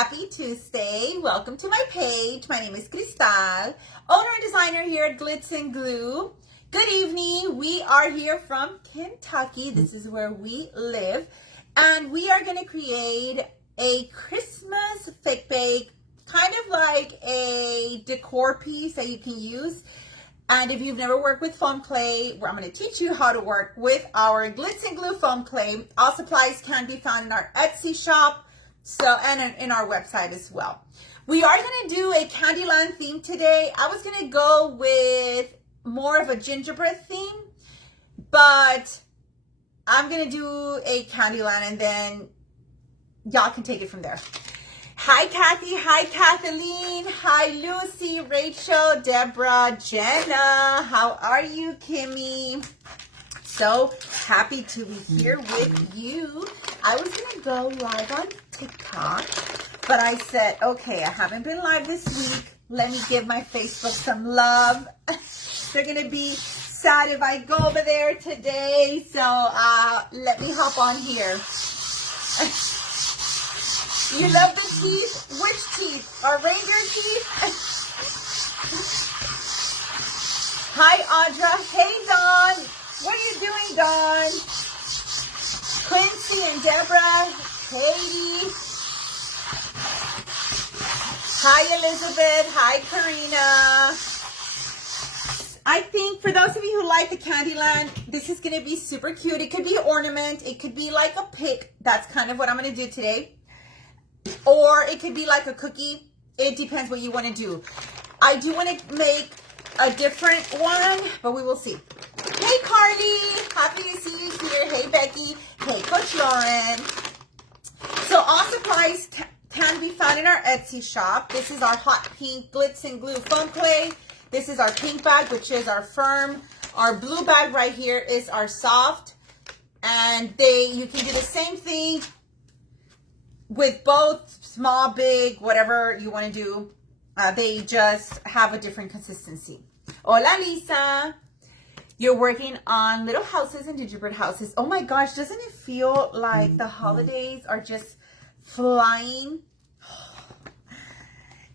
Happy Tuesday. Welcome to my page. My name is Cristal, owner and designer here at Glitz and Glue. Good evening. We are here from Kentucky. This is where we live. And we are going to create a Christmas fake bake, kind of like a decor piece that you can use. And if you've never worked with foam clay, I'm going to teach you how to work with our Glitz and Glue foam clay. All supplies can be found in our Etsy shop, and in our website as well. We are going to do a Candyland theme today. I was going to go with more of a gingerbread theme, but I'm going to do a Candyland and then y'all can take it from there. Hi, Kathy. Hi, Kathleen. Hi, Lucy, Rachel, Deborah, Jenna. How are you, Kimmy? So happy to be here with you. I was going to go live on TikTok, but I said, okay, I haven't been live this week. Let me give my Facebook some love. They're going to be sad if I go over there today. So let me hop on here. You love the teeth? Which teeth? Our reindeer teeth? Hi, Audra. Hey, Dawn. What are you doing, Dawn? Quincy and Deborah. Katie. Hi, Elizabeth. Hi, Karina. I think for those of you who like the Candyland, this is going to be super cute. It could be ornament. It could be like a pick. That's kind of what I'm going to do today. Or it could be like a cookie. It depends what you want to do. I do want to make a different one, but we will see. Hey, Carly. Happy to see you here. Hey, Becky. Hey, Coach Lauren. So all supplies can be found in our Etsy shop. This is our hot pink Glitz and Glue foam clay. This is our pink bag, which is our firm. Our blue bag right here is our soft. And you can do the same thing with both small, big, whatever you want to do. They just have a different consistency. Hola, Lisa. You're working on little houses and gingerbread houses. Oh my gosh, doesn't it feel like the holidays are just flying?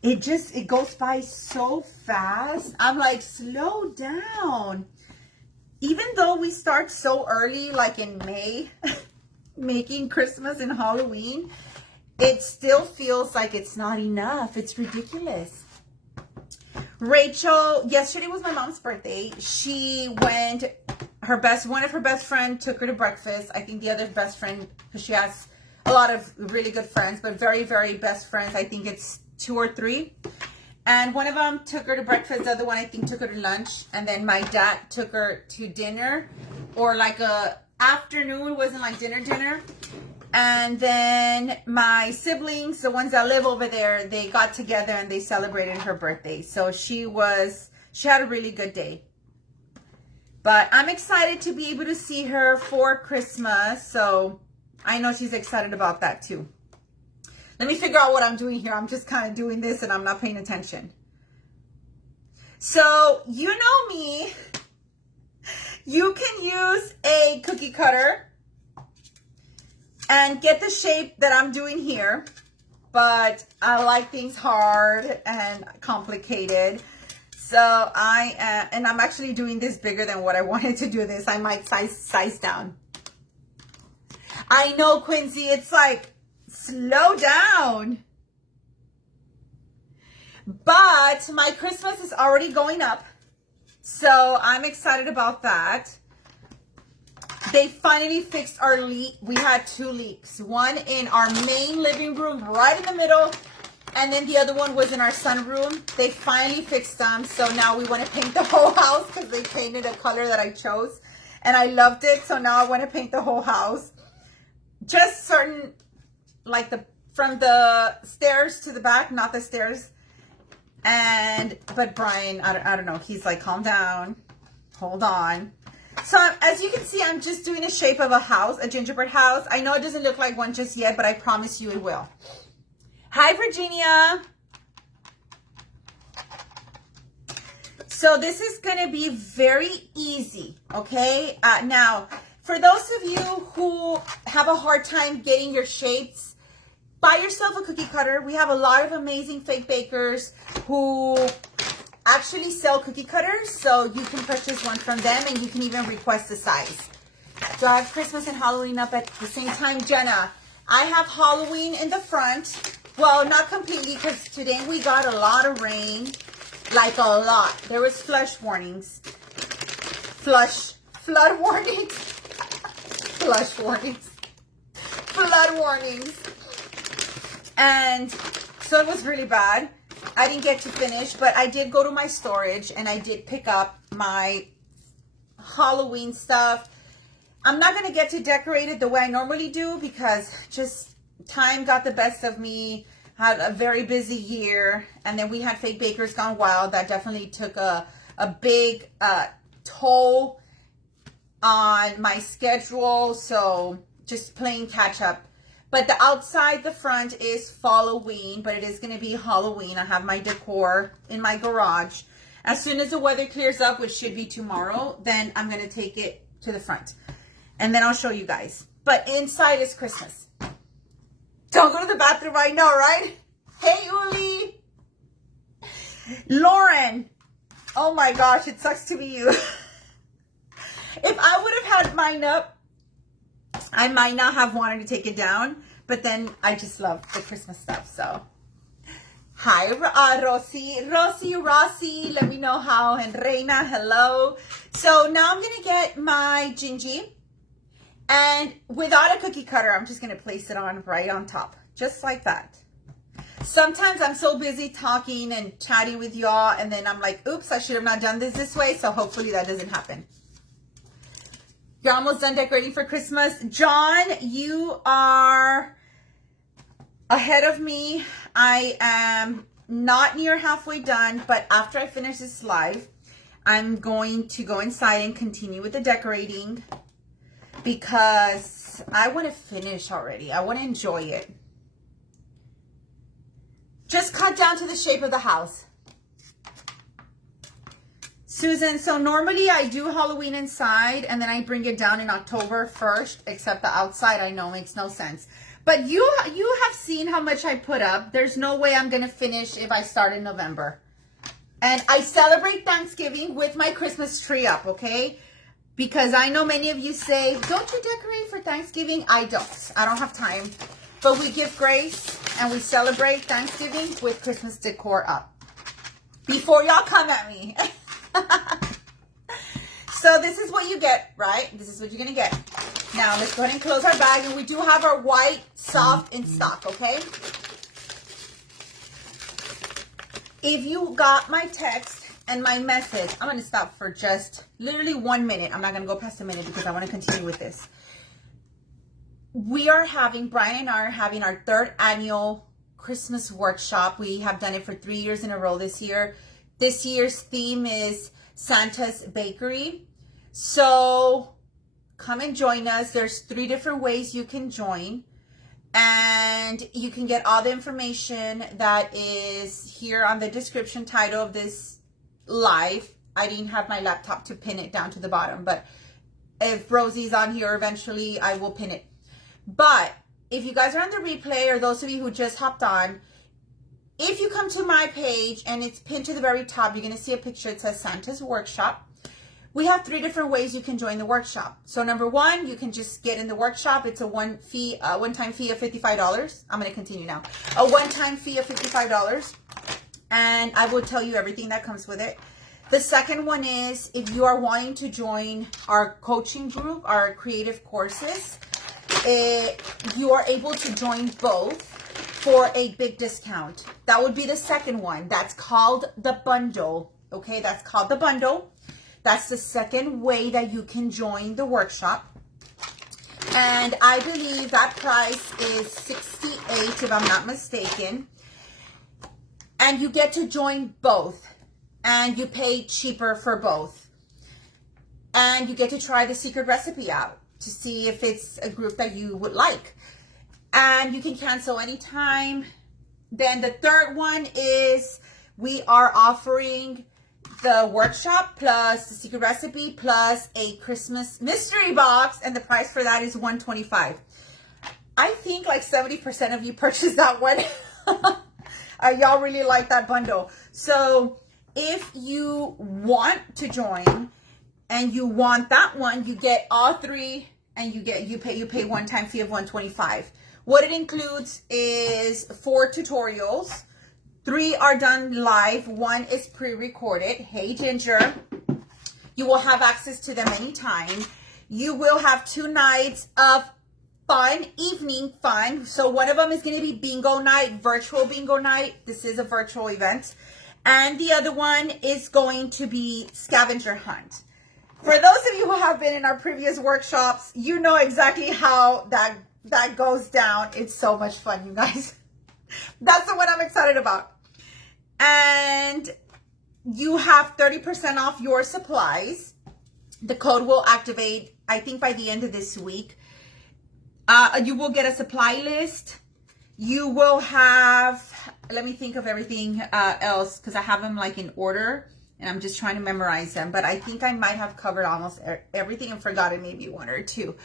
It goes by so fast. I'm like, slow down. Even though we start so early, like in May, making Christmas and Halloween, it still feels like it's not enough. It's ridiculous. Rachel, yesterday was my mom's birthday. She went, one of her best friend took her to breakfast. I think the other best friend, because she has a lot of really good friends, but very, very best friends. I think it's 2 or 3. And one of them took her to breakfast. The other one, I think, took her to lunch. And then my dad took her to dinner, or like a afternoon. It wasn't like dinner. And then my siblings, the ones that live over there, they got together and they celebrated her birthday. So she had a really good day. But I'm excited to be able to see her for Christmas. So I know she's excited about that too. Let me figure out what I'm doing here. I'm just kind of doing this and I'm not paying attention. So you know me. You can use a cookie cutter and get the shape that I'm doing here, but I like things hard and complicated. So I'm actually doing this bigger than what I wanted to do this. I might size down. I know, Quincy, it's like, slow down. But my Christmas is already going up, so I'm excited about that. They finally fixed our leak. We had 2 leaks. One in our main living room, right in the middle. And then the other one was in our sunroom. They finally fixed them. So now we want to paint the whole house because they painted a color that I chose. And I loved it. So now I want to paint the whole house. Just certain, like from the stairs to the back, not the stairs. But Brian, I don't know. He's like, calm down. Hold on. So as you can see, I'm just doing a shape of a house, a gingerbread house. I know it doesn't look like one just yet, but I promise you it will. Hi, Virginia. So this is going to be very easy, okay? Now, for those of you who have a hard time getting your shapes buy yourself a cookie cutter. We have a lot of amazing fake bakers who actually sell cookie cutters, so you can purchase one from them, and you can even request the size. So I have Christmas and Halloween up at the same time. Jenna, I have Halloween in the front. Well, not completely, because today we got a lot of rain, like a lot. There was flood warnings. Flood warnings. Flood warnings. And so it was really bad. I didn't get to finish, but I did go to my storage and I did pick up my Halloween stuff. I'm not going to get to decorate it the way I normally do because just time got the best of me. Had a very busy year, and then we had Fake Bakers Gone Wild. That definitely took a big toll on my schedule, so just playing catch up. But the outside, the front is Halloween, but it is going to be Halloween. I have my decor in my garage. As soon as the weather clears up, which should be tomorrow, then I'm going to take it to the front. And then I'll show you guys. But inside is Christmas. Don't go to the bathroom, I know, right? Hey, Uli. Lauren. Oh my gosh, it sucks to be you. If I would have had mine up, I might not have wanted to take it down, but then I just love the Christmas stuff, so. Hi, Rossi, let me know how, and Reina, hello. So now I'm going to get my Gingy, and without a cookie cutter, I'm just going to place it on right on top, just like that. Sometimes I'm so busy talking and chatting with y'all, and then I'm like, oops, I should have not done this way, so hopefully that doesn't happen. You're almost done decorating for Christmas. John, you are ahead of me. I am not near halfway done, but after I finish this live, I'm going to go inside and continue with the decorating because I want to finish already. I want to enjoy it. Just cut down to the shape of the house. Susan, so normally I do Halloween inside and then I bring it down in October 1st, except the outside I know makes no sense. But you have seen how much I put up. There's no way I'm going to finish if I start in November. And I celebrate Thanksgiving with my Christmas tree up, okay? Because I know many of you say, don't you decorate for Thanksgiving? I don't. I don't have time. But we give grace and we celebrate Thanksgiving with Christmas decor up. Before y'all come at me. So this is what you get, right? This is what you're going to get. Now, let's go ahead and close our bag. And we do have our white soft in stock, okay? If you got my text and my message, I'm going to stop for just literally 1 minute. I'm not going to go past a minute because I want to continue with this. We are having, Brian and I are having our 3rd annual Christmas workshop. We have done it for 3 years in a row this year. This year's theme is Santa's Bakery. So come and join us. There's 3 different ways you can join. And you can get all the information that is here on the description title of this live. I didn't have my laptop to pin it down to the bottom. But if Rosie's on here eventually, I will pin it. But if you guys are on the replay or those of you who just hopped on, if you come to my page and it's pinned to the very top, you're going to see a picture. It says Santa's Workshop. We have 3 different ways you can join the workshop. So number 1, you can just get in the workshop. It's a one-time fee of $55. I'm going to continue now. A one-time fee of $55. And I will tell you everything that comes with it. The second one is if you are wanting to join our coaching group, our creative courses, you are able to join both for a big discount. That would be the second one. That's called the bundle. Okay, that's called the bundle. That's the second way that you can join the workshop. And I believe that price is $68 if I'm not mistaken. And you get to join both. And you pay cheaper for both. And you get to try the secret recipe out to see if it's a group that you would like. And you can cancel anytime. Then the third one is we are offering the workshop plus the secret recipe plus a Christmas mystery box. And the price for that is $125. I think like 70% of you purchased that one. Y'all really like that bundle. So if you want to join and you want that one, you get all three, and you pay one-time fee of $125. What it includes is 4 tutorials. 3 are done live. 1 is pre-recorded. Hey Ginger. You will have access to them anytime. You will have 2 nights of fun, evening fun. So one of them is going to be bingo night, virtual bingo night. This is a virtual event. And the other one is going to be scavenger hunt. For those of you who have been in our previous workshops, you know exactly how that goes down. It's so much fun, you guys. That's the one I'm excited about. And you have 30% off your supplies. The code will activate, I think, by the end of this week. You will get a supply list. You will have, let me think of everything else, because I have them like in order. And I'm just trying to memorize them. But I think I might have covered almost everything and forgotten maybe 1 or 2.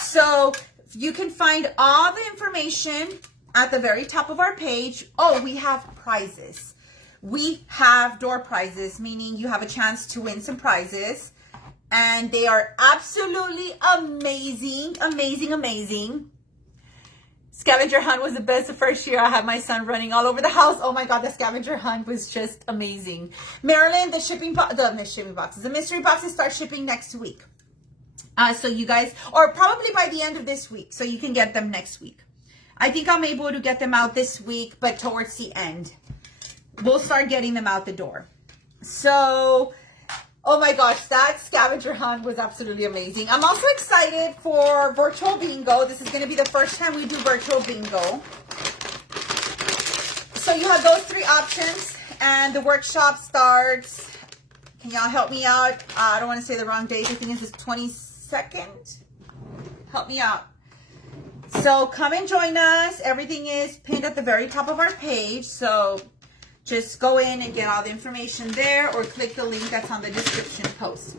So you can find all the information at the very top of our page. Oh, we have prizes. We have door prizes, meaning you have a chance to win some prizes. And they are absolutely amazing, amazing, amazing. Scavenger hunt was the best the first year. I had my son running all over the house. Oh my God, the scavenger hunt was just amazing. Marilyn, the mystery boxes start shipping next week. So you guys, or probably by the end of this week, so you can get them next week. I think I'm able to get them out this week, but towards the end, we'll start getting them out the door. So, oh my gosh, that scavenger hunt was absolutely amazing. I'm also excited for virtual bingo. This is going to be the first time we do virtual bingo. So you have those 3 options, and the workshop starts. Can y'all help me out? I don't want to say the wrong date. I think it's the 22nd. Help me out. So come and join us. Everything is pinned at the very top of our page. So just go in and get all the information there, or click the link that's on the description post.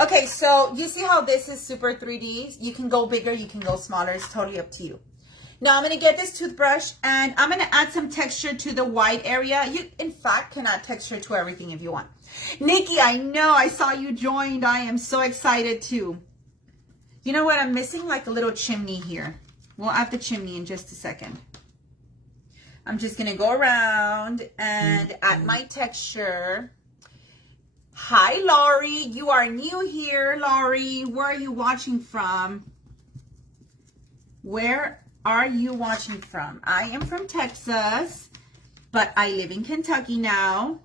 Okay, so you see how this is super 3D? You can go bigger, you can go smaller. It's totally up to you. Now I'm going to get this toothbrush, and I'm going to add some texture to the white area. You, in fact, can add texture to everything if you want. Nikki, I know. I saw you joined. I am so excited too. You know what? I'm missing like a little chimney here. We'll add the chimney in just a second. I'm just going to go around and add my texture. Hi, Laurie. You are new here, Laurie. Where are you watching from? Where are you watching from? I am from Texas, but I live in Kentucky now.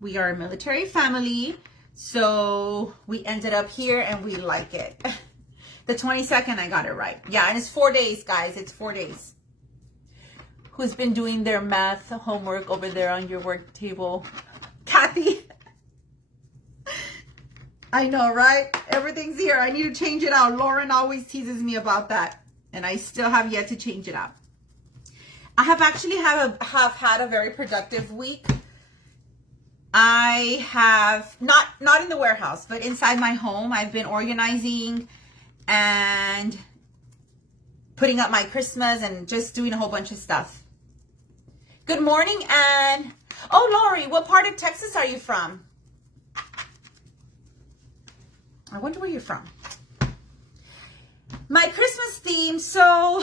We are a military family, so we ended up here and we like it. The 22nd, I got it right. Yeah, and it's 4 days, guys. It's 4 days. Who's been doing their math homework over there on your work table? Kathy. I know, right? Everything's here. I need to change it out. Lauren always teases me about that, and I still have yet to change it out. I have actually have had a very productive week. I have not in the warehouse, but inside my home. I've been organizing and putting up my Christmas and just doing a whole bunch of stuff. Good morning, Anne. Oh, Lori, what part of Texas are you from? I wonder where you're from. My Christmas theme. So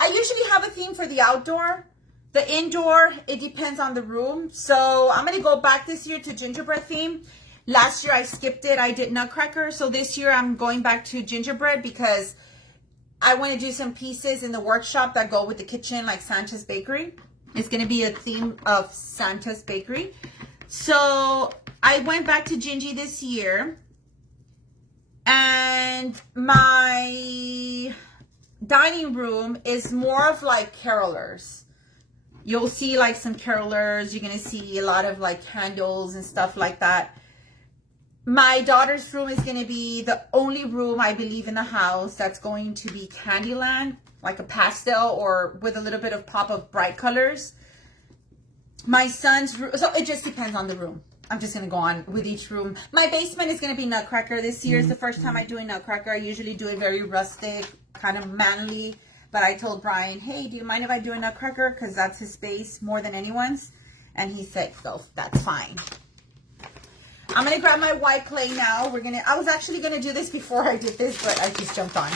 I usually have a theme for the outdoor. The indoor, it depends on the room. So I'm going to go back this year to gingerbread theme. Last year I skipped it. I did nutcracker. So this year I'm going back to gingerbread because I want to do some pieces in the workshop that go with the kitchen, like Santa's Bakery. It's going to be a theme of Santa's Bakery. So I went back to Gingy this year. And my dining room is more of like carolers. You'll see like some carolers. You're going to see a lot of like candles and stuff like that. My daughter's room is going to be the only room, I believe, in the house that's going to be Candyland, like a pastel or with a little bit of pop of bright colors. My son's room, so it just depends on the room. I'm just going to go on with each room. My basement is going to be Nutcracker. This year is the first time I do a Nutcracker. I usually do it very rustic, kind of manly. But I told Brian, hey, do you mind if I do a Nutcracker? Because that's his space more than anyone's. And he said, go, that's fine. I'm going to grab my white clay now. I was actually going to do this before I did this, but I just jumped on.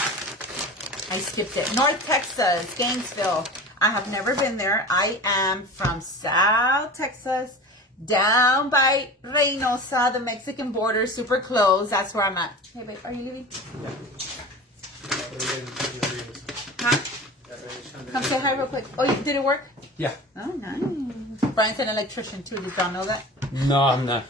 I skipped it. North Texas, Gainesville. I have never been there. I am from South Texas, down by Reynosa, the Mexican border, super close. That's where I'm at. Hey, babe, are you leaving? Huh? Come say hi real quick. Oh, did it work? Yeah. Oh, nice. Brian's an electrician too. Did y'all know that? No, I'm not.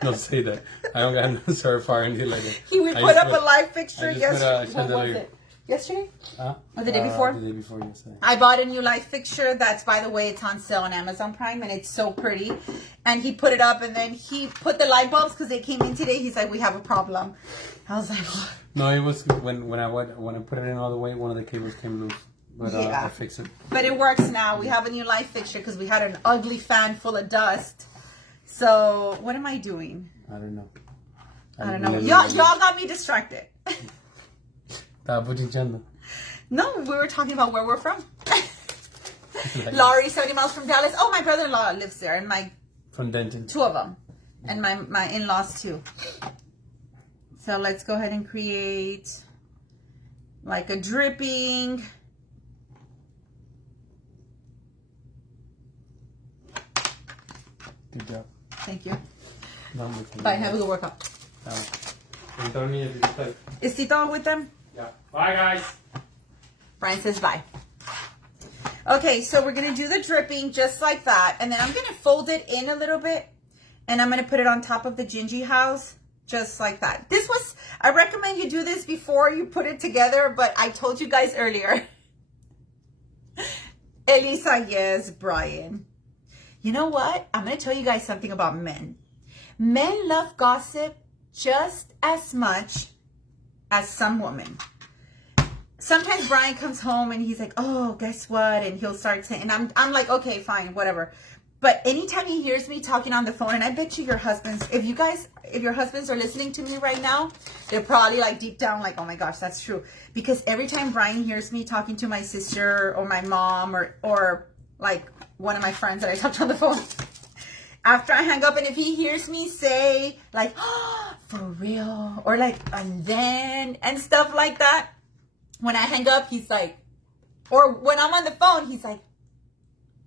Don't say that. I'm not certified or anything like that. He would put up a light fixture yesterday. When was it? Yesterday? Or the day before? The day before yesterday. I bought a new light fixture. That's, by the way, it's on sale on Amazon Prime, and it's so pretty. And he put it up, and then he put the light bulbs because they came in today. He's like, we have a problem. I was like, what? No, it was when I put it in all the way, one of the cables came loose. But I fixed it. But it works now. We have a new light fixture because we had an ugly fan full of dust. So what am I doing? I don't know. I don't know. Y'all got me distracted. No, we were talking about where we're from. Laurie, 70 miles from Dallas. Oh, my brother-in-law lives there, and from Denton. 2 of them, and my in-laws too. So let's go ahead and create like a dripping. Good job. Thank you. Bye. Have a good workout. Is Tito with them? Yeah. Bye, guys. Brian says bye. Okay, so we're going to do the dripping just like that. And then I'm going to fold it in a little bit. And I'm going to put it on top of the Gingy house. Just like that. I recommend you do this before you put it together. But I told you guys earlier. Elisa, yes, Brian. You know what? I'm going to tell you guys something about men. Men love gossip just as much as some women. Sometimes Brian comes home and he's like, oh, guess what? And he'll start saying, and I'm like, okay, fine, whatever. But anytime he hears me talking on the phone, and I bet you your husbands, if your husbands are listening to me right now, they're probably like deep down like, oh my gosh, that's true. Because every time Brian hears me talking to my sister or my mom or like one of my friends that I talked on the phone, after I hang up, and if he hears me say like, oh, for real, or like, and then, and stuff like that, when I hang up, he's like, or when I'm on the phone, he's like,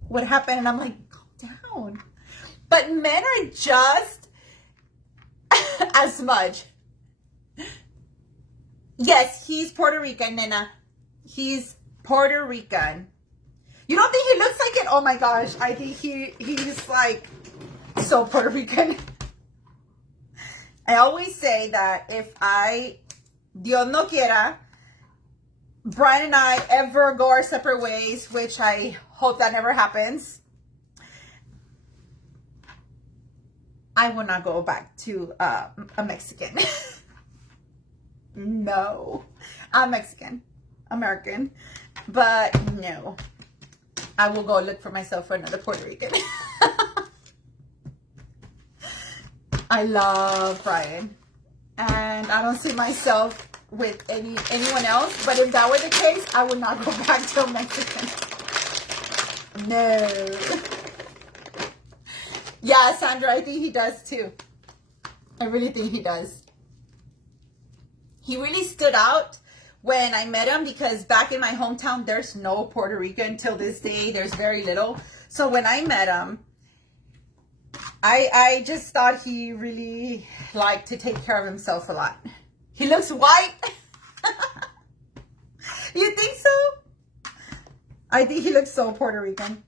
what happened? And I'm like, calm down. But men are just as much. Yes, he's Puerto Rican, Nena. He's Puerto Rican. You don't think he looks like it? Oh my gosh. I think he's like so Puerto Rican. I always say that if Dios no quiera, Brian and I ever go our separate ways, which I hope that never happens, I will not go back to a Mexican. No. I'm Mexican. American. But no. I will go look for myself for another Puerto Rican. I love Brian. And I don't see myself with anyone else. But if that were the case, I would not go back to a Mexican. No. Yeah, Sandra, I think he does too. I really think he does. He really stood out when I met him because back in my hometown, there's no Puerto Rican till this day. There's very little. So when I met him, I just thought he really liked to take care of himself a lot. He looks white. You think so? I think he looks so Puerto Rican.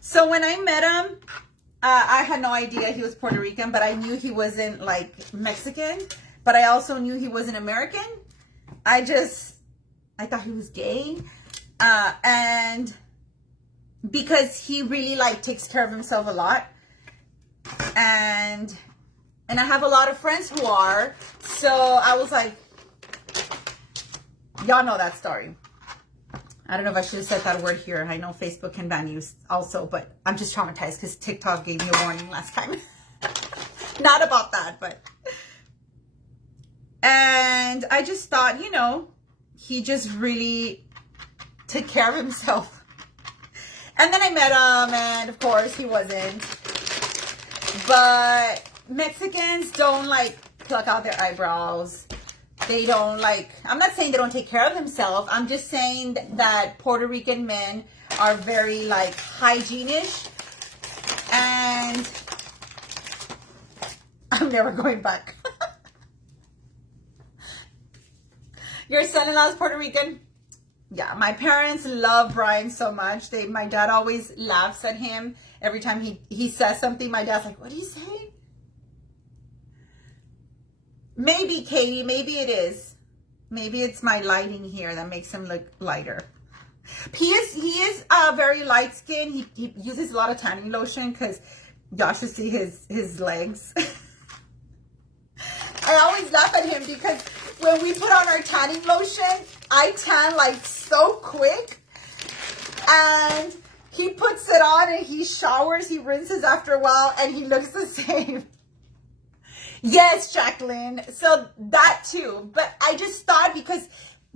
So when I met him, I had no idea he was Puerto Rican, but I knew he wasn't like Mexican. But I also knew he wasn't American. I thought he was gay. And because he really like takes care of himself a lot. And I have a lot of friends who are. So I was like, y'all know that story. I don't know if I should have said that word here. I know Facebook can ban you also, but I'm just traumatized because TikTok gave me a warning last time. Not about that, but. And I just thought, you know, he just really took care of himself. And then I met him, and of course he wasn't. But Mexicans don't like pluck out their eyebrows. They don't like, I'm not saying they don't take care of themselves. I'm just saying that Puerto Rican men are very like hygienish. And I'm never going back. Your son-in-law is Puerto Rican? Yeah, my parents love Brian so much. My dad always laughs at him every time he says something. My dad's like, what are you saying? Maybe, Katie, maybe it is. Maybe it's my lighting here that makes him look lighter. He is very light skinned. He uses a lot of tanning lotion because y'all should see his legs. I always laugh at him because when we put on our tanning lotion, I tan like so quick. And he puts it on and he showers, he rinses after a while, and he looks the same. Yes, Jacqueline. So that too. But I just thought, because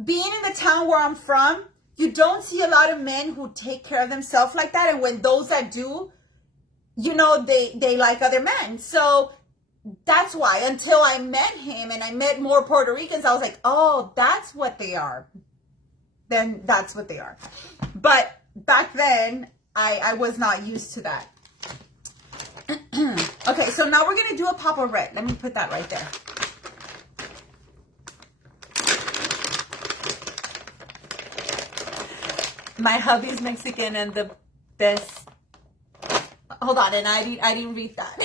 being in the town where I'm from, you don't see a lot of men who take care of themselves like that. And when those that do, you know, they like other men. So that's why, until I met him and I met more Puerto Ricans, I was like, oh, that's what they are. Then that's what they are. But back then, I was not used to that. Okay, so now we're going to do a pop of red. Let me put that right there. My hubby's Mexican and the best. Hold on, and I didn't read that.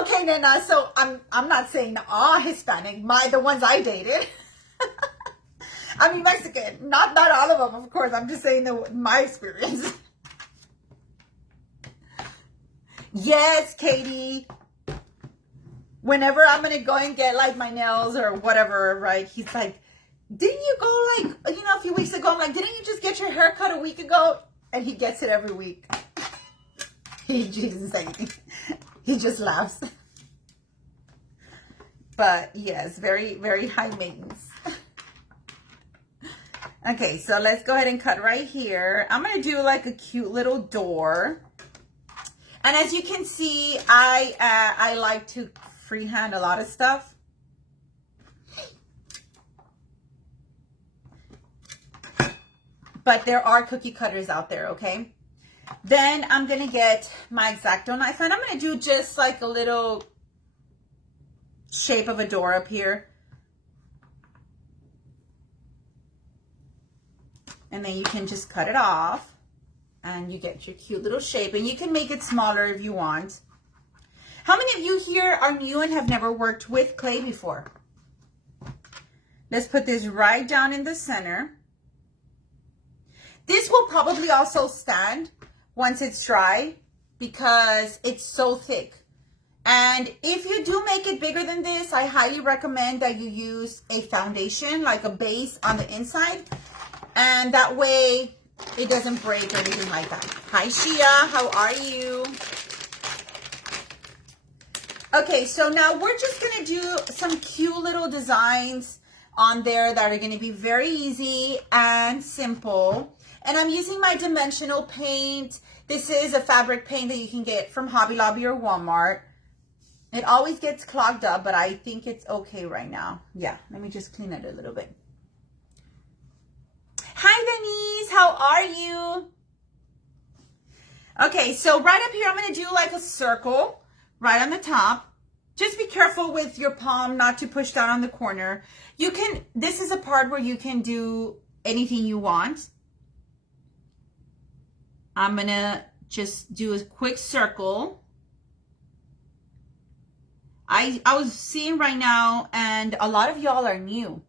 Okay, Nena, so I'm not saying all Hispanic, the ones I dated. I mean Mexican, not all of them, of course. I'm just saying my experience. Yes, Katie. Whenever I'm gonna go and get like my nails or whatever, right? He's like, didn't you go like, you know, a few weeks ago? I'm like, didn't you just get your hair cut a week ago? And he gets it every week. He doesn't say anything. He just laughs. But yes, very, very high maintenance. Okay, so let's go ahead and cut right here. I'm going to do like a cute little door. And as you can see, I like to freehand a lot of stuff. But there are cookie cutters out there, okay? Then I'm going to get my X-Acto knife, and I'm going to do just like a little shape of a door up here. And then you can just cut it off and you get your cute little shape, and you can make it smaller if you want. How many of you here are new and have never worked with clay before? Let's put this right down in the center. This will probably also stand once it's dry because it's so thick. And if you do make it bigger than this, I highly recommend that you use a foundation, like a base on the inside. And that way it doesn't break or anything like that. Hi, Shia. How are you? Okay, so now we're just going to do some cute little designs on there that are going to be very easy and simple. And I'm using my dimensional paint. This is a fabric paint that you can get from Hobby Lobby or Walmart. It always gets clogged up, but I think it's okay right now. Yeah, let me just clean it a little bit. Hi, Denise. How are you? Okay, so right up here, I'm going to do like a circle right on the top. Just be careful with your palm not to push down on the corner. You can, this is a part where you can do anything you want. I'm going to just do a quick circle. I was seeing right now, and a lot of y'all are new.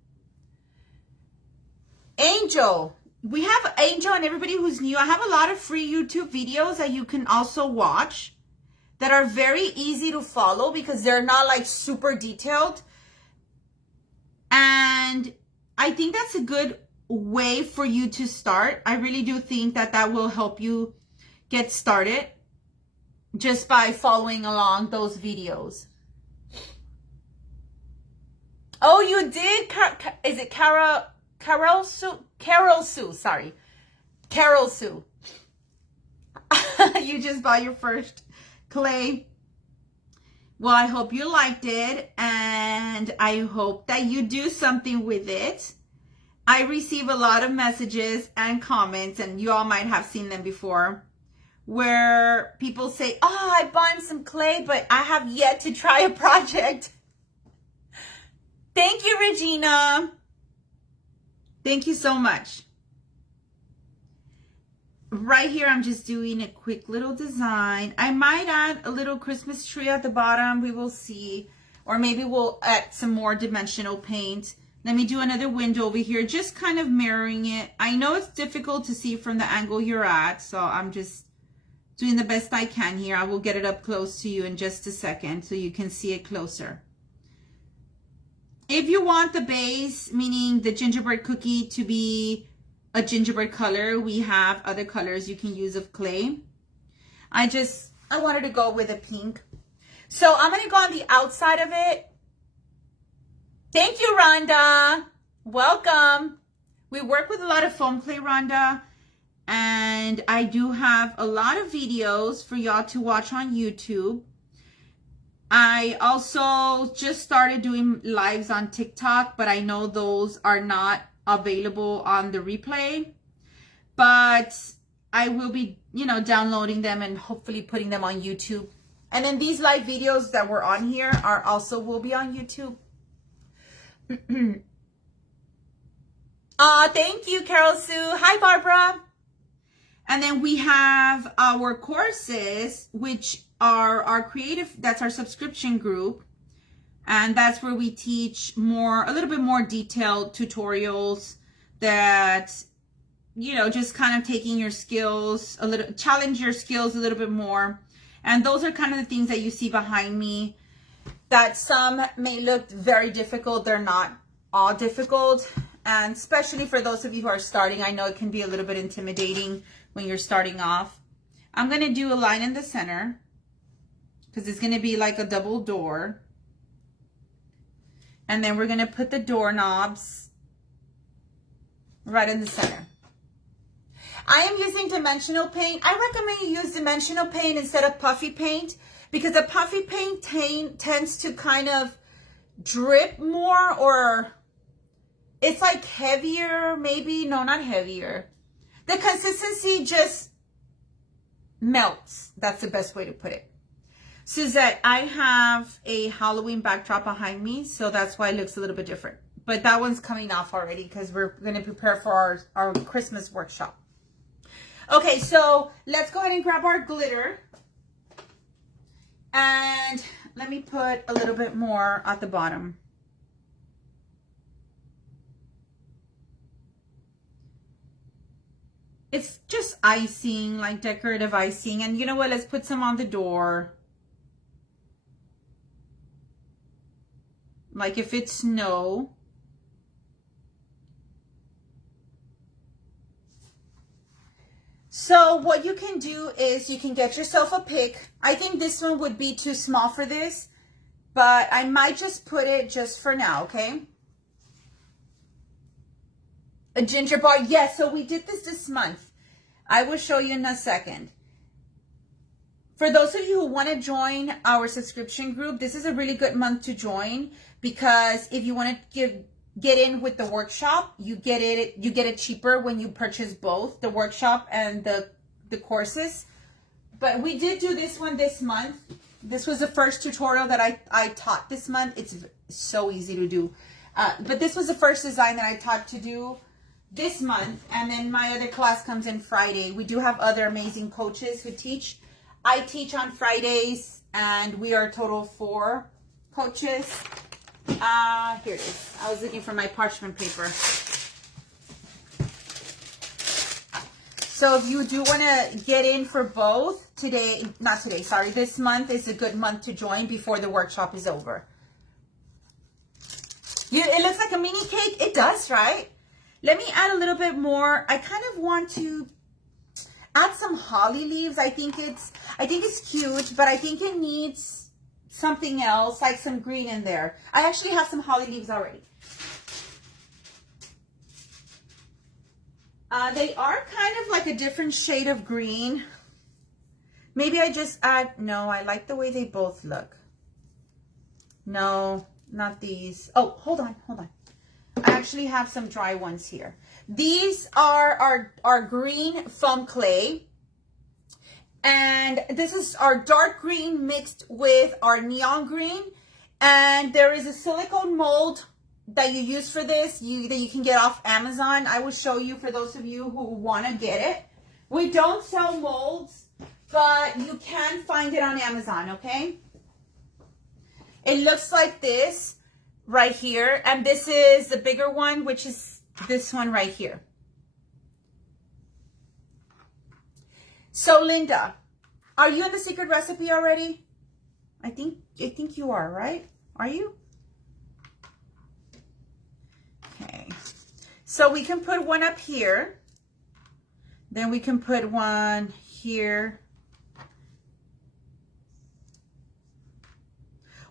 Angel, we have Angel and everybody who's new. I have a lot of free YouTube videos that you can also watch that are very easy to follow because they're not like super detailed. And I think that's a good way for you to start. I really do think that that will help you get started. just by following along those videos. Oh, you did? Is it Carol Sue? Carol Sue, sorry. Carol Sue. You just bought your first clay. Well, I hope you liked it, and I hope that you do something with it. I receive a lot of messages and comments, and you all might have seen them before, where people say, oh, I bought some clay, but I have yet to try a project. Thank you, Regina. Thank you so much. Right here, I'm just doing a quick little design. I might add a little Christmas tree at the bottom. We will see. Or maybe we'll add some more dimensional paint. Let me do another window over here, just kind of mirroring it. I know it's difficult to see from the angle you're at, so I'm just doing the best I can here. I will get it up close to you in just a second so you can see it closer. If you want the base, meaning the gingerbread cookie, to be a gingerbread color, we have other colors you can use of clay. I wanted to go with a pink. So I'm going to go on the outside of it. Thank you, Rhonda. Welcome. We work with a lot of foam clay, Rhonda. And I do have a lot of videos for y'all to watch on YouTube. I also just started doing lives on TikTok, but I know those are not available on the replay. But I will be, downloading them and hopefully putting them on YouTube. And then these live videos that were on here will be on YouTube. Thank you, Carol Sue. Hi, Barbara. And then we have our courses, which are our creative, that's our subscription group. And that's where we teach a little bit more detailed tutorials that, just kind of taking your skills, challenge your skills a little bit more. And those are kind of the things that you see behind me, that some may look very difficult. They're not all difficult. And especially for those of you who are starting, I know it can be a little bit intimidating when you're starting off. I'm going to do a line in the center because it's going to be like a double door. And then we're going to put the doorknobs right in the center. I am using dimensional paint. I recommend you use dimensional paint instead of puffy paint, because the puffy paint tends to kind of drip more, or it's like heavier, maybe. No, not heavier. The consistency just melts. That's the best way to put it. Suzette, I have a Halloween backdrop behind me, so that's why it looks a little bit different. But that one's coming off already because we're going to prepare for our Christmas workshop. Okay, so let's go ahead and grab our glitter. And let me put a little bit more at the bottom. It's just icing, like decorative icing. And you know what? Let's put some on the door. Like if it's snow. So what you can do is you can get yourself a pick. I think this one would be too small for this, but I might just put it just for now, okay? A ginger bar. Yes, so we did this month. I will show you in a second. For those of you who want to join our subscription group, this is a really good month to join, because if you want to get in with the workshop, you get it cheaper when you purchase both the workshop and the courses. But we did do this one this month. This was the first tutorial that I taught this month. It's so easy to do. But this was the first design that I taught to do this month. And then my other class comes in Friday. We do have other amazing coaches who teach. I teach on Fridays, and we are a total of 4 coaches. Here it is. I was looking for my parchment paper. So if you do want to get in for both, this month is a good month to join before the workshop is over. It looks like a mini cake. It does, right? Let me add a little bit more. I kind of want to, add some holly leaves. I think it's cute, but I think it needs something else, like some green in there. I actually have some holly leaves already. They are kind of like a different shade of green. Maybe I just add, no, I like the way they both look. No, not these. Oh, hold on. I actually have some dry ones here. These are our green foam clay. And this is our dark green mixed with our neon green. And there is a silicone mold that you use for this, that you can get off Amazon. I will show you for those of you who want to get it. We don't sell molds, but you can find it on Amazon, okay? It looks like this right here. And this is the bigger one, which is this one right here. So Linda, are you in the secret recipe already? I think you are, right? Are you? Okay. So we can put one up here. Then we can put one here.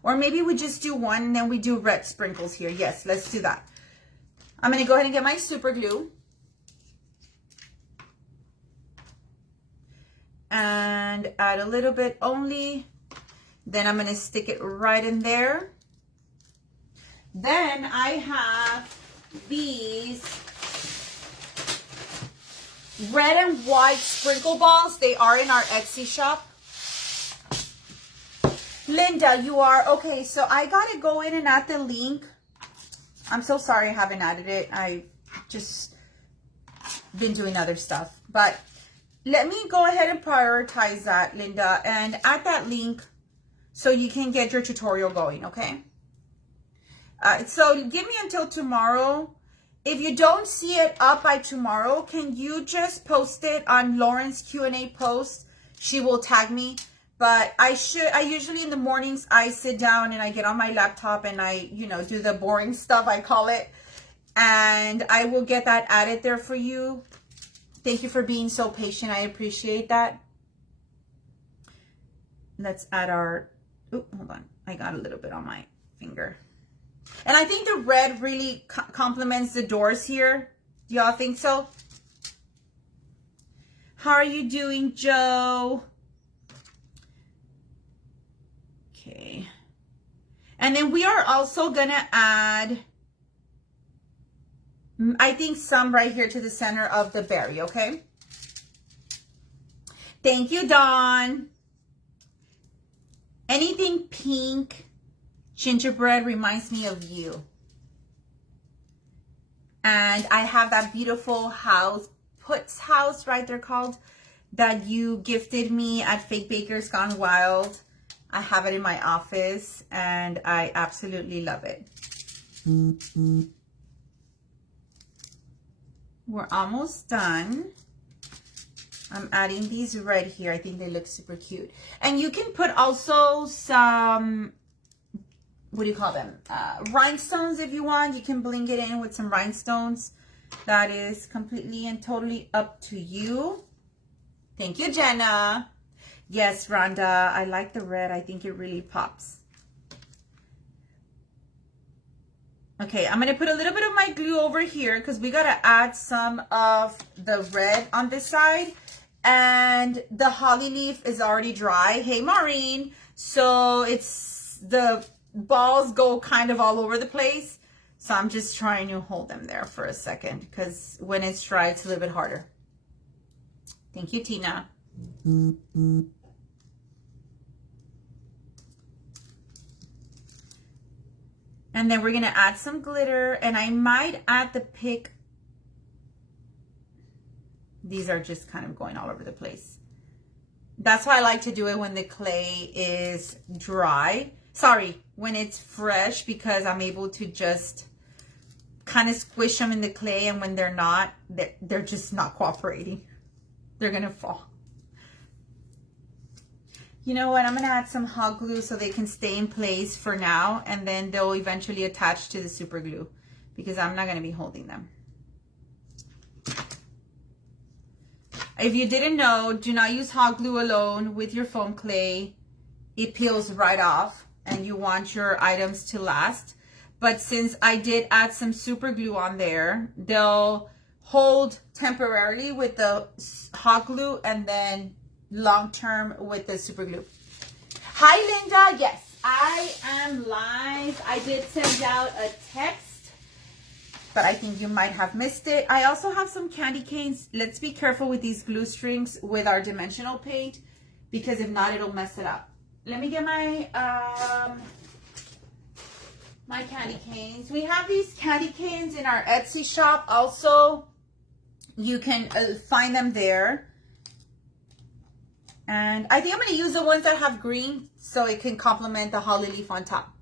Or maybe we just do one and then we do red sprinkles here. Yes, let's do that. I'm going to go ahead and get my super glue. And add a little bit only. Then I'm going to stick it right in there. Then I have these red and white sprinkle balls. They are in our Etsy shop. Linda, you are okay. So I got to go in and add the link. I'm so sorry I haven't added it. I've just been doing other stuff. But let me go ahead and prioritize that, Linda, and add that link so you can get your tutorial going, okay? So give me until tomorrow. If you don't see it up by tomorrow, can you just post it on Lauren's Q&A post? She will tag me. But I usually in the mornings, I sit down and I get on my laptop and I, do the boring stuff, I call it. And I will get that added there for you. Thank you for being so patient. I appreciate that. Let's add our, oh, hold on. I got a little bit on my finger. And I think the red really complements the doors here. Do y'all think so? How are you doing, Joe? Okay. And then we are also going to add, I think, some right here to the center of the berry, okay? Thank you, Dawn. Anything pink, gingerbread reminds me of you. And I have that beautiful house, Put's house, right, they're called, that you gifted me at Fake Bakers Gone Wild. I have it in my office and I absolutely love it. We're almost done. I'm adding these red here. I think they look super cute. And you can put also some, what do you call them? Rhinestones if you want. You can bling it in with some rhinestones. That is completely and totally up to you. Thank you, Jenna. Yes, Rhonda, I like the red. I think it really pops. Okay, I'm going to put a little bit of my glue over here because we got to add some of the red on this side. And the holly leaf is already dry. Hey, Maureen. So it's, the balls go kind of all over the place. So I'm just trying to hold them there for a second because when it's dry, it's a little bit harder. Thank you, Tina. And then we're going to add some glitter, and I might add the pick. These are just kind of going all over the place. That's why I like to do it when the clay is dry. Sorry, when it's fresh, because I'm able to just kind of squish them in the clay, and when they're not, they're just not cooperating. They're going to fall. You know what? I'm going to add some hot glue so they can stay in place for now. And then they'll eventually attach to the super glue because I'm not going to be holding them. If you didn't know, do not use hot glue alone with your foam clay. It peels right off and you want your items to last. But since I did add some super glue on there, they'll hold temporarily with the hot glue and then long term with the super glue. Hi Linda, yes, I am live. I did send out a text, but I think you might have missed it. I also have some candy canes. Let's be careful with these glue strings with our dimensional paint, because if not, it'll mess it up. Let me get my my candy canes. We have these candy canes in our Etsy shop. Also, you can find them there. And I think I'm going to use the ones that have green so it can complement the holly leaf on top.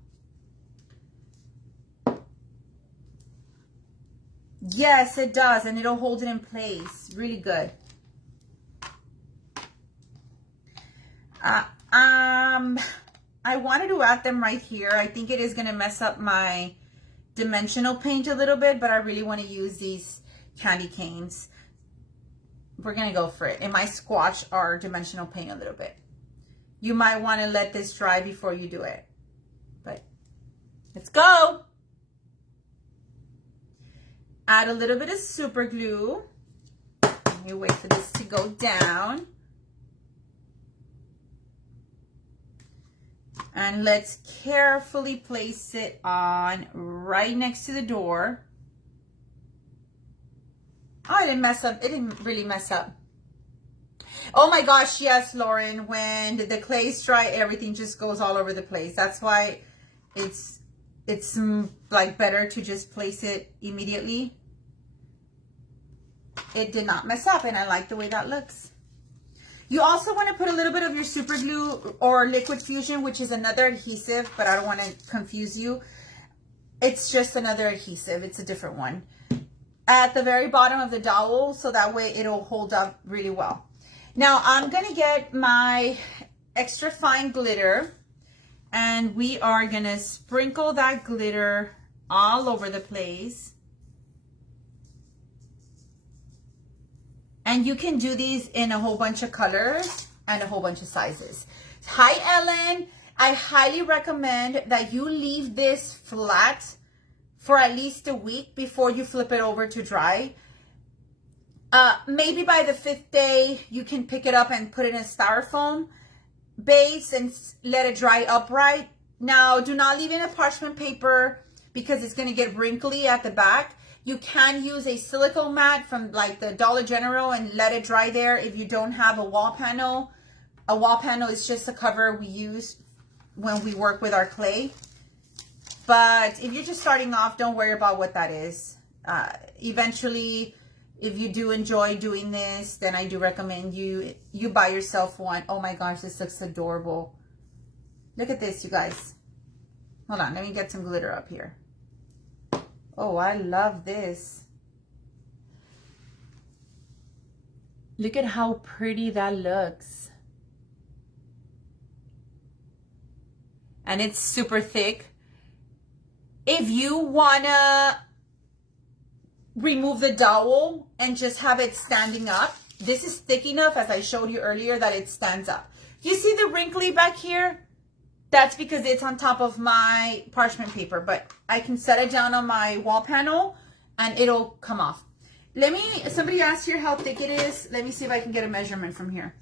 Yes, it does. And it'll hold it in place. Really good. I wanted to add them right here. I think it is going to mess up my dimensional paint a little bit, but I really want to use these candy canes. We're going to go for it. It might squash our dimensional paint a little bit. You might want to let this dry before you do it. But let's go. Add a little bit of super glue. Let me wait for this to go down. And let's carefully place it on right next to the door. Oh, it didn't mess up. It didn't really mess up. Oh my gosh, yes, Lauren. When the clay's dry, everything just goes all over the place. That's why it's like better to just place it immediately. It did not mess up, and I like the way that looks. You also want to put a little bit of your super glue or liquid fusion, which is another adhesive, but I don't want to confuse you. It's just another adhesive. It's a different one. At the very bottom of the dowel, so that way it'll hold up really well. Now I'm going to get my extra fine glitter, and we are going to sprinkle that glitter all over the place. And you can do these in a whole bunch of colors and a whole bunch of sizes. Hi, Ellen. I highly recommend that you leave this flat for at least a week before you flip it over to dry. Maybe by the 5th day, you can pick it up and put it in a styrofoam base and let it dry upright. Now, do not leave it in a parchment paper because it's going to get wrinkly at the back. You can use a silicone mat from like the Dollar General and let it dry there if you don't have a wall panel. A wall panel is just a cover we use when we work with our clay. But if you're just starting off, don't worry about what that is. Eventually, if you do enjoy doing this, then I do recommend you buy yourself one. Oh my gosh, this looks adorable. Look at this, you guys. Hold on, let me get some glitter up here. Oh, I love this. Look at how pretty that looks. And it's super thick. If you wanna remove the dowel and just have it standing up, this is thick enough, as I showed you earlier, that it stands up. You see the wrinkly back here? That's because it's on top of my parchment paper, but I can set it down on my wall panel and it'll come off. Somebody asked here how thick it is. Let me see if I can get a measurement from here.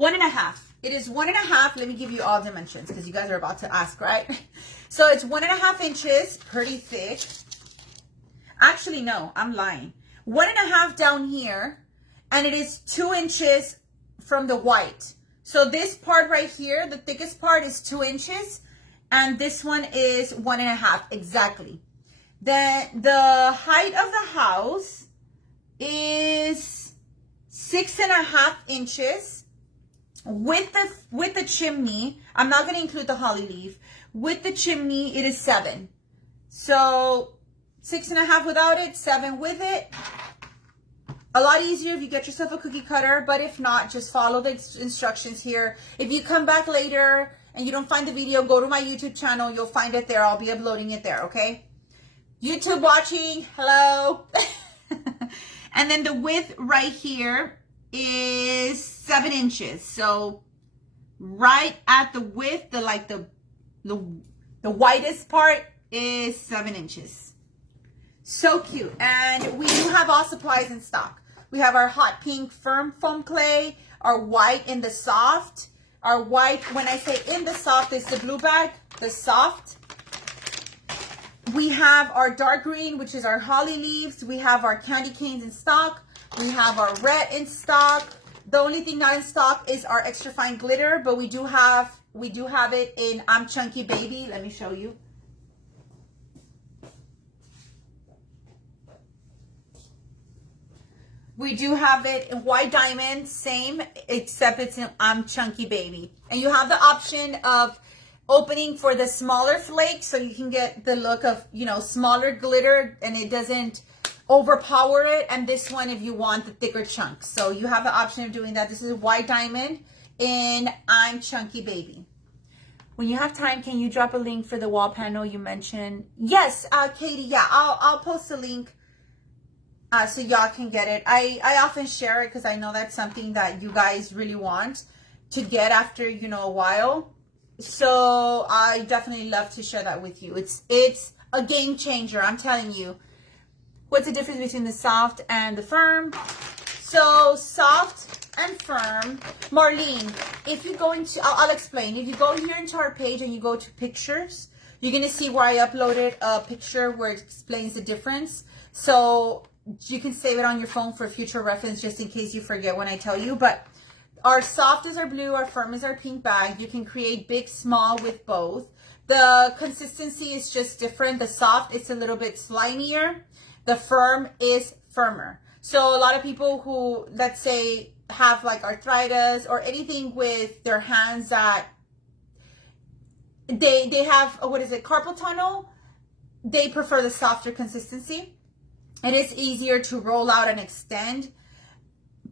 1.5. It is 1.5. Let me give you all dimensions because you guys are about to ask, right? So it's 1.5 inches, pretty thick. Actually, no, I'm lying. 1.5 down here, and it is 2 inches from the white. So this part right here, the thickest part is 2 inches, and this one is 1.5 exactly. Then the height of the house is 6.5 inches with the chimney. I'm not going to include the holly leaf. With the chimney, it is 7. So 6.5 without it, 7 with it. A lot easier if you get yourself a cookie cutter, but if not, just follow the instructions here. If you come back later and you don't find the video, go to my YouTube channel. You'll find it there. I'll be uploading it there, okay? YouTube watching, hello. And then the width right here is 7 inches. So right at the width, the widest part is 7 inches. So cute. And we do have all supplies in stock. We have our hot pink firm foam clay, our white in the soft. Our white, when I say in the soft, is the blue bag, the soft. We have our dark green, which is our holly leaves. We have our candy canes in stock. We have our red in stock. The only thing not in stock is our extra fine glitter, but we do have it in I'm Chunky Baby. Let me show you. We do have it in white diamond, same, except it's in I'm Chunky Baby. And you have the option of opening for the smaller flakes, so you can get the look of, you know, smaller glitter and it doesn't overpower it. And this one, if you want the thicker chunks. So you have the option of doing that. This is white diamond in I'm Chunky Baby. When you have time, can you drop a link for the wall panel you mentioned? Yes, Katie, yeah, I'll post a link. So y'all can get it. I often share it because I know that's something that you guys really want to get after, you know, a while. So I definitely love to share that with you. It's a game changer, I'm telling you. What's the difference between the soft and the firm? So soft and firm. Marlene, if you go into, I'll explain. If you go here into our page and you go to pictures, you're going to see where I uploaded a picture where it explains the difference. So you can save it on your phone for future reference just in case you forget when I tell you. But our soft is our blue, our firm is our pink bag. You can create big, small with both. The consistency is just different. The soft, it's a little bit slimier. The firm is firmer. So a lot of people who, let's say, have like arthritis or anything with their hands that they have, what is it, carpal tunnel, they prefer the softer consistency. It is easier to roll out and extend.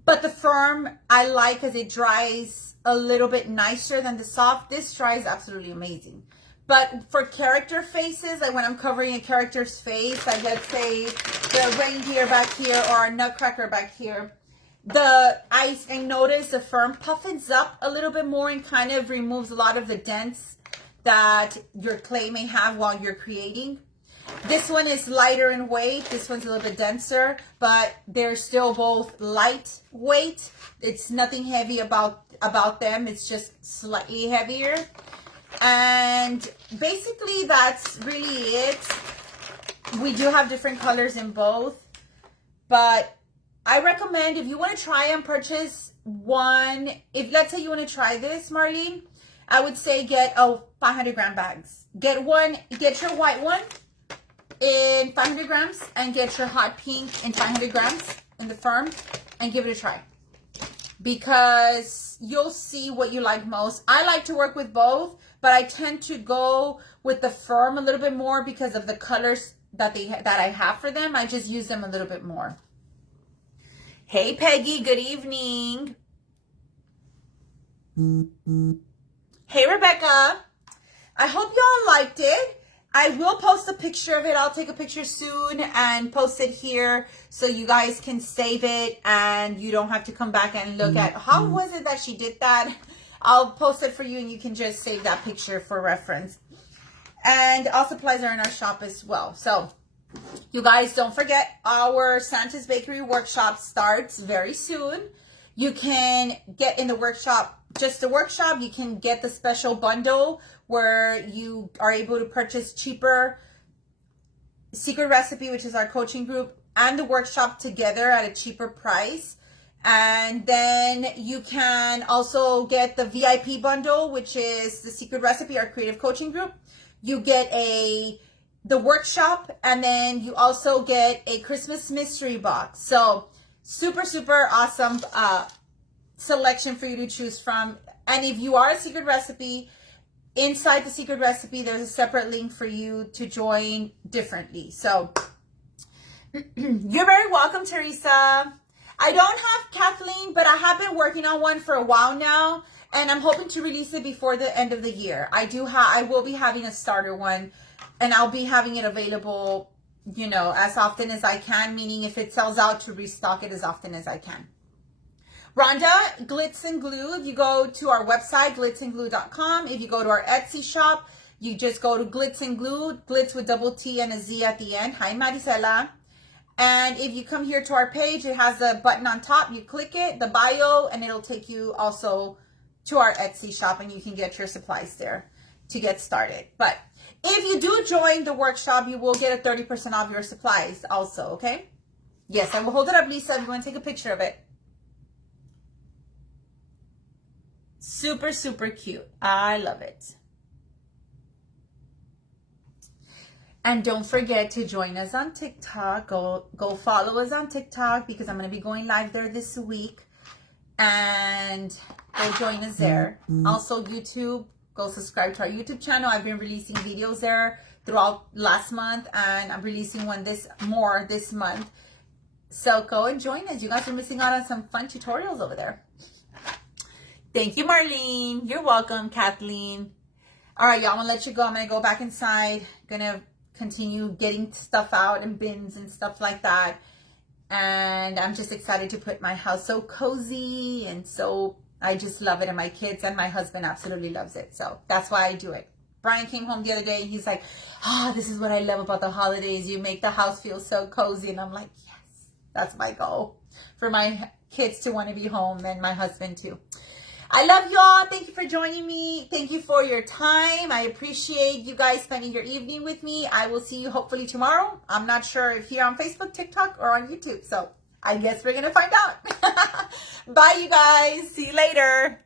But the firm I like because it dries a little bit nicer than the soft. This dries absolutely amazing. But for character faces, like when I'm covering a character's face, like let's say the reindeer back here or a nutcracker back here, I notice the firm puffins up a little bit more and kind of removes a lot of the dents that your clay may have while you're creating. This one is lighter in weight. This one's a little bit denser, but they're still both lightweight. It's nothing heavy about them. It's just slightly heavier. And basically that's really it. We do have different colors in both, but I recommend if you want to try and purchase one, if let's say you want to try this, Marlene, I would say get 500 gram bags. Get your white one in 500 grams and get your hot pink in 500 grams in the firm and give it a try, because you'll see what you like most. I like to work with both, but I tend to go with the firm a little bit more because of the colors that I have for them. I just use them a little bit more. Hey Peggy, good evening. Hey Rebecca, I hope y'all liked it. I will post a picture of it. I'll take a picture soon and post it here so you guys can save it and you don't have to come back and look at how was it that she did that. I'll post it for you and you can just save that picture for reference. And all supplies are in our shop as well. So you guys don't forget, our Santa's Bakery workshop starts very soon. You can get in the workshop, just the workshop. You can get the special bundle where you are able to purchase cheaper Secret Recipe, which is our coaching group, and the workshop together at a cheaper price. And then you can also get the VIP bundle, which is the Secret Recipe, our creative coaching group. You get the workshop, and then you also get a Christmas mystery box. So super, super awesome selection for you to choose from. And if you are a Secret Recipe, inside the Secret Recipe, there's a separate link for you to join differently. So you're very welcome, Teresa. I don't have Kathleen, but I have been working on one for a while now, and I'm hoping to release it before the end of the year. I will be having a starter one, and I'll be having it available, you know, as often as I can, meaning if it sells out, to restock it as often as I can. Rhonda, Glitz and Glue. If you go to our website, glitzandglue.com. If you go to our Etsy shop, you just go to Glitz and Glue, Glitz with double T and a Z at the end. Hi, Maricela. And if you come here to our page, it has a button on top. You click it, the bio, and it'll take you also to our Etsy shop, and you can get your supplies there to get started. But if you do join the workshop, you will get a 30% off your supplies also, okay? Yes, I will hold it up, Lisa, if you want to take a picture of it. Super, super cute. I love it. And don't forget to join us on TikTok. Go follow us on TikTok because I'm going to be going live there this week. And go join us there. Also, YouTube. Go subscribe to our YouTube channel. I've been releasing videos there throughout last month. And I'm releasing one this month. So go and join us. You guys are missing out on some fun tutorials over there. Thank you, Marlene. You're welcome, Kathleen. All right, y'all. I'm going to let you go. I'm going to go back inside. Going to continue getting stuff out and bins and stuff like that. And I'm just excited to put my house so cozy, and so I just love it. And my kids and my husband absolutely loves it. So that's why I do it. Brian came home the other day and he's like, this is what I love about the holidays. You make the house feel so cozy. And I'm like, yes, that's my goal, for my kids to want to be home and my husband too. I love y'all. Thank you for joining me. Thank you for your time. I appreciate you guys spending your evening with me. I will see you hopefully tomorrow. I'm not sure if here on Facebook, TikTok, or on YouTube. So I guess we're going to find out. Bye, you guys. See you later.